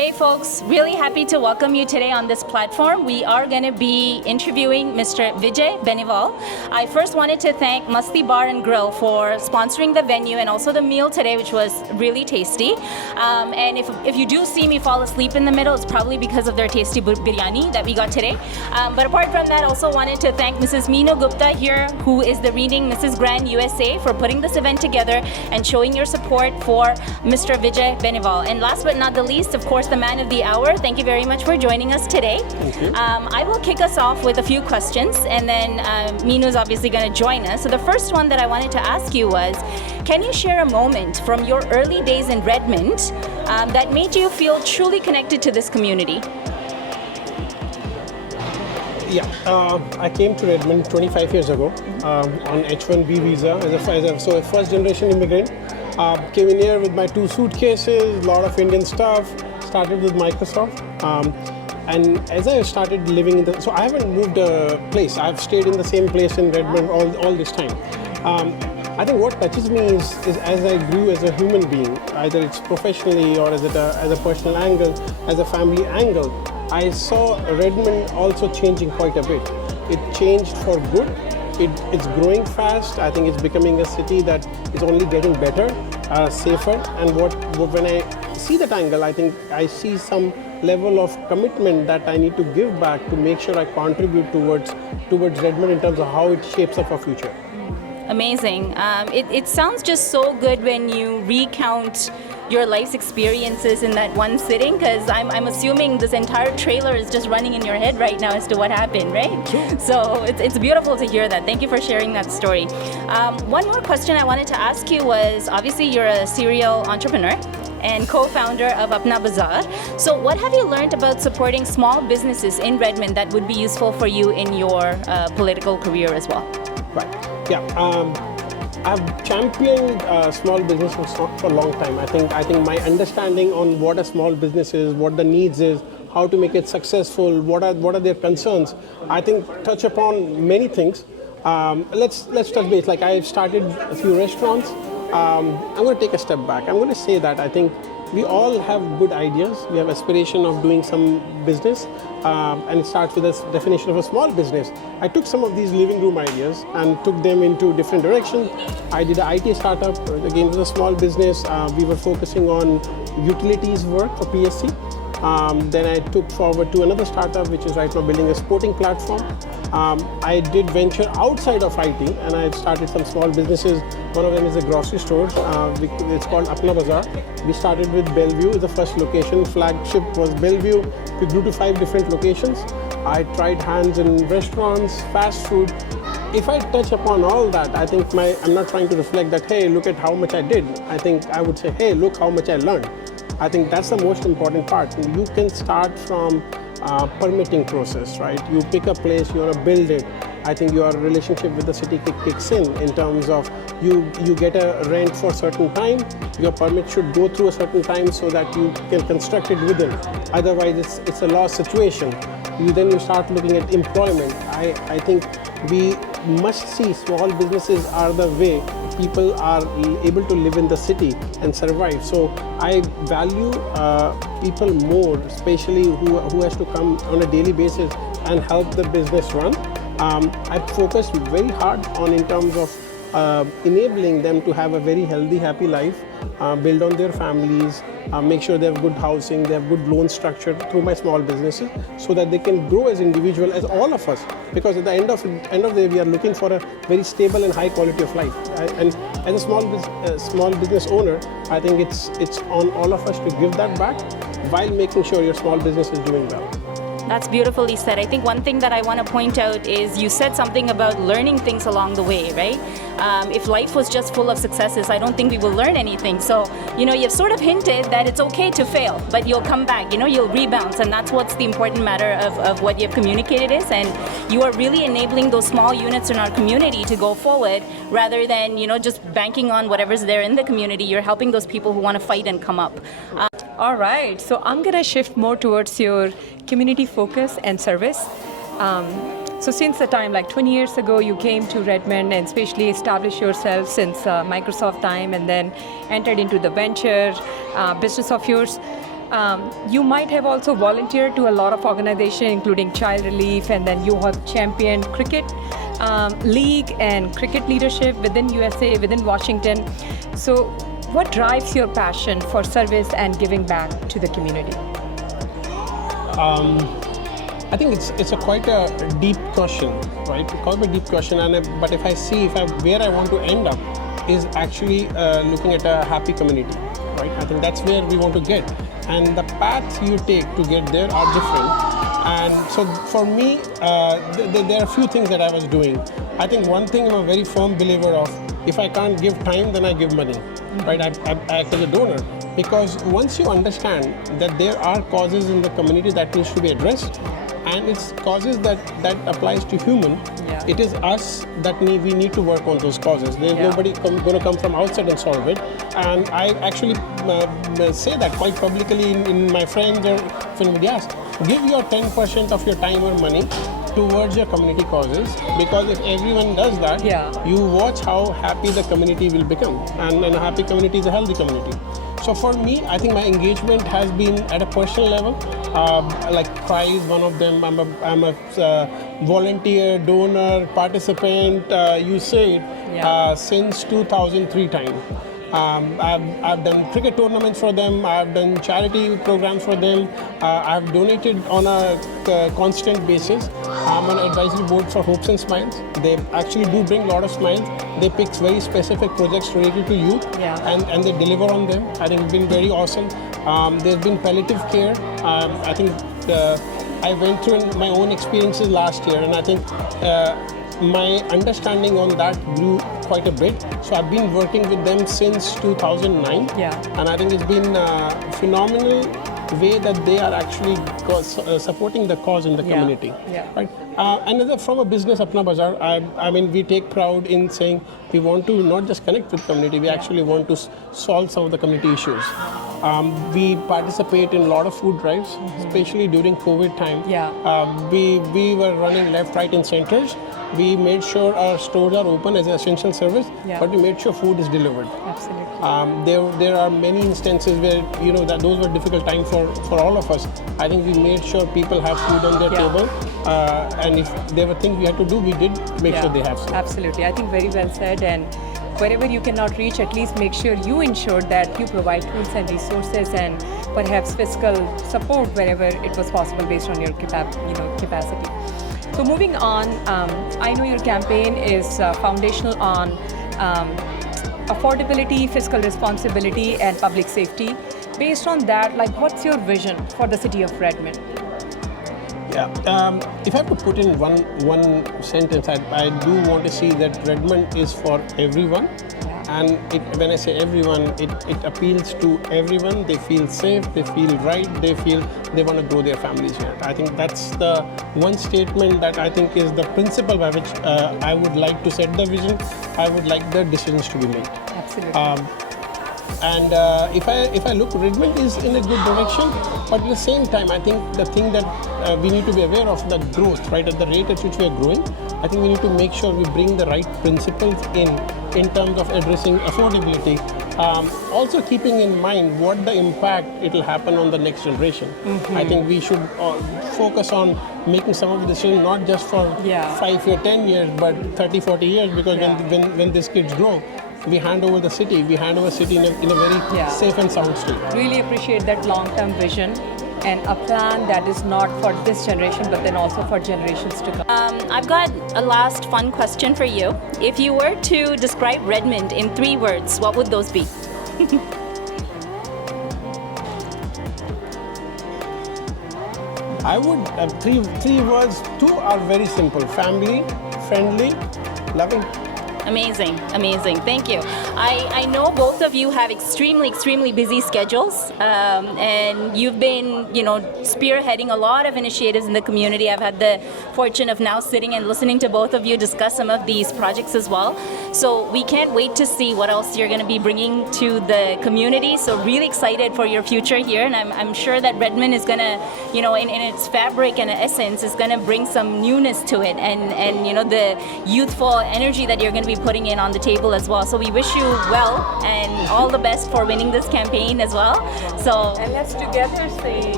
Hey folks, really happy to welcome you today on this platform. We are going to be interviewing Mr. Vijay Beniwal. I first wanted to thank Masti Bar and Grill for sponsoring the venue and also the meal today, which was really tasty. And if you do see me fall asleep in the middle, it's probably because of their tasty biryani that we got today. But apart from that, also wanted to thank Mrs. Meenu Gupta here, who is the reading Mrs. Grand USA, for putting this event together and showing your support for Mr. Vijay Beniwal. And last but not the least, of course, the man of the hour. Thank you very much for joining us today. Thank you. I will kick us off with a few questions, and then Meenu is obviously going to join us. So the first one that I wanted to ask you was, can you share a moment from your early days in Redmond that made you feel truly connected to this community? Yeah, I came to Redmond 25 years ago on H-1B visa as a first generation immigrant. Came in here with my 2 suitcases, a lot of Indian stuff. Started with Microsoft, and as I started living in so I haven't moved a place. I've stayed in the same place in Redmond all this time. I think what touches me is as I grew as a human being, either it's professionally or as a personal angle, as a family angle, I saw Redmond also changing quite a bit. It changed for good. It's growing fast. I think it's becoming a city that is only getting better, safer. And when I see that angle, I think I see some level of commitment that I need to give back to make sure I contribute towards Redmond in terms of how it shapes up our future. Amazing. It sounds just so good when you recount your life's experiences in that one sitting, because I'm assuming this entire trailer is just running in your head right now as to what happened, right? Sure. So it's beautiful to hear that. Thank you for sharing that story. One more question I wanted to ask you was, obviously you're a serial entrepreneur and co-founder of Apna Bazaar. So what have you learned about supporting small businesses in Redmond that would be useful for you in your political career as well? Right. Yeah. I've championed small businesses for a long time. I think my understanding on what a small business is, what the needs is, how to make it successful, what are their concerns, I think touch upon many things. Let's touch base. Like, I've started a few restaurants. I'm going to take a step back. I'm going to say that I think we all have good ideas. We have aspiration of doing some business, and it starts with a definition of a small business. I took some of these living room ideas and took them into different directions. I did an IT startup. Again, it was a small business. We were focusing on utilities work for PSC. Then I took forward to another startup, which is right now building a sporting platform. I did venture outside of IT, and I started some small businesses. One of them is a grocery store. It's called Apna Bazaar. We started with Bellevue, the first location. Flagship was Bellevue. We grew to 5 different locations. I tried hands in restaurants, fast food. If I touch upon all that, I think I'm not trying to reflect that, hey, look at how much I did. I think I would say, hey, look how much I learned. I think that's the most important part. You can start from permitting process, right? You pick a place, you want to build it. I think your relationship with the city kicks in terms of you get a rent for a certain time. Your permit should go through a certain time so that you can construct it within. Otherwise, it's a lost situation. Then you start looking at employment. I think we must see small businesses are the way people are able to live in the city and survive. So I value people more, especially who has to come on a daily basis and help the business run. I focused very hard on in terms of enabling them to have a very healthy, happy life, build on their families, make sure they have good housing, they have good loan structure through my small businesses, so that they can grow as individual, as all of us. Because at the end of the day, we are looking for a very stable and high quality of life. And as a small business owner, I think it's on all of us to give that back while making sure your small business is doing well. That's beautifully said. I think one thing that I want to point out is you said something about learning things along the way, right? If life was just full of successes, I don't think we will learn anything. So, you've sort of hinted that it's okay to fail, but you'll come back, you'll rebound. And that's what's the important matter of what you've communicated is. And you are really enabling those small units in our community to go forward rather than, just banking on whatever's there in the community. You're helping those people who want to fight and come up. All right, so I'm going to shift more towards your community focus and service. So since the time, like 20 years ago, you came to Redmond and especially established yourself since Microsoft time and then entered into the venture business of yours. You might have also volunteered to a lot of organizations, including Child Relief, and then you have championed cricket league and cricket leadership within USA, within Washington. So what drives your passion for service and giving back to the community? I think it's quite a deep question, right? Quite a deep question. But if I see where I want to end up is actually looking at a happy community, right? I think that's where we want to get, and the paths you take to get there are different. And so for me, there are a few things that I was doing. I think one thing I'm a very firm believer of: if I can't give time, then I give money, right? I act as a donor. Because once you understand that there are causes in the community that needs to be addressed, and it's causes that applies to human, it is us that we need to work on those causes. There's nobody going to come from outside and solve it. And I actually say that quite publicly in my friends or when we ask, give your 10% of your time or money towards your community causes, because if everyone does that, you watch how happy the community will become, and a happy community is a healthy community. So for me, I think my engagement has been at a personal level. Like Cry is one of them. I'm a volunteer, donor, participant, you say it, since 2003 time. I've done cricket tournaments for them. I've done charity programs for them. I've donated on a constant basis. I'm on advisory board for Hopes and Smiles. They actually do bring a lot of smiles. They pick very specific projects related to youth, and they deliver on them. I think it's been very awesome. There's been palliative care. I think I went through my own experiences last year, and I think my understanding on that grew quite a bit. So I've been working with them since 2009, and I think it's been a phenomenal way that they are actually supporting the cause in the community. Right? And from a business Apna Bazaar, I mean, we take pride in saying we want to not just connect with community, we actually want to solve some of the community issues. We participate in a lot of food drives, especially during COVID time. We were running left, right, and centers. We made sure our stores are open as an essential service, but we made sure food is delivered. Absolutely. There are many instances where that those were difficult times for all of us. I think we made sure people have food on their table, and if there were things we had to do, we did make sure they have some. Absolutely, I think very well said. And wherever you cannot reach, at least make sure you ensure that you provide tools and resources and perhaps fiscal support wherever it was possible based on your capacity. So moving on, I know your campaign is foundational on affordability, fiscal responsibility, and public safety. Based on that, what's your vision for the city of Redmond? If I have to put in one sentence, I do want to see that Redmond is for everyone. And when I say everyone, it appeals to everyone. They feel safe, they feel right, they feel they want to grow their families here. I think that's the one statement that I think is the principle by which I would like to set the vision. I would like the decisions to be made. Absolutely. And if I look, Redmond is in a good direction, but at the same time, I think the thing that we need to be aware of, the growth, right, at the rate at which we are growing, I think we need to make sure we bring the right principles in terms of addressing affordability. Also keeping in mind what the impact it will happen on the next generation. I think we should focus on making some of the decisions not just for 5 years, 10 years, but 30, 40 years, because when these kids grow, we hand over the city. We hand over the city in a very safe and sound state. Really appreciate that long-term vision and a plan that is not for this generation, but then also for generations to come. I've got a last fun question for you. If you were to describe Redmond in 3 words, what would those be? I would three words. 2 are very simple: family, friendly, loving. Amazing, amazing. Thank you. I know both of you have extremely busy schedules, and you've been, spearheading a lot of initiatives in the community. I've had the fortune of now sitting and listening to both of you discuss some of these projects as well. So we can't wait to see what else you're going to be bringing to the community. So really excited for your future here, and I'm sure that Redmond is going to, in its fabric and essence, is going to bring some newness to it, and the youthful energy that you're going to be putting in on the table as well. So we wish you well and all the best for winning this campaign as well. So And let's together say,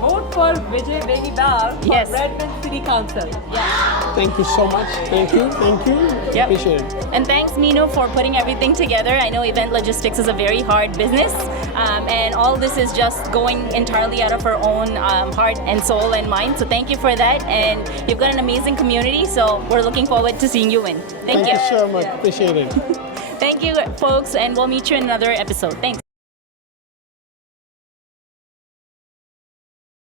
vote for Vijay Beniwal for Yes. Redmond City Council. Thank you so much. Thank you. Yep. Appreciate it. And thanks, Meenu, for putting everything together. I know event logistics is a very hard business, and all this is just going entirely out of her own heart and soul and mind. So thank you for that. And you've got an amazing community, so we're looking forward to seeing you win. Thank you. So much. Appreciate it. Thank you, folks, and we'll meet you in another episode. Thanks.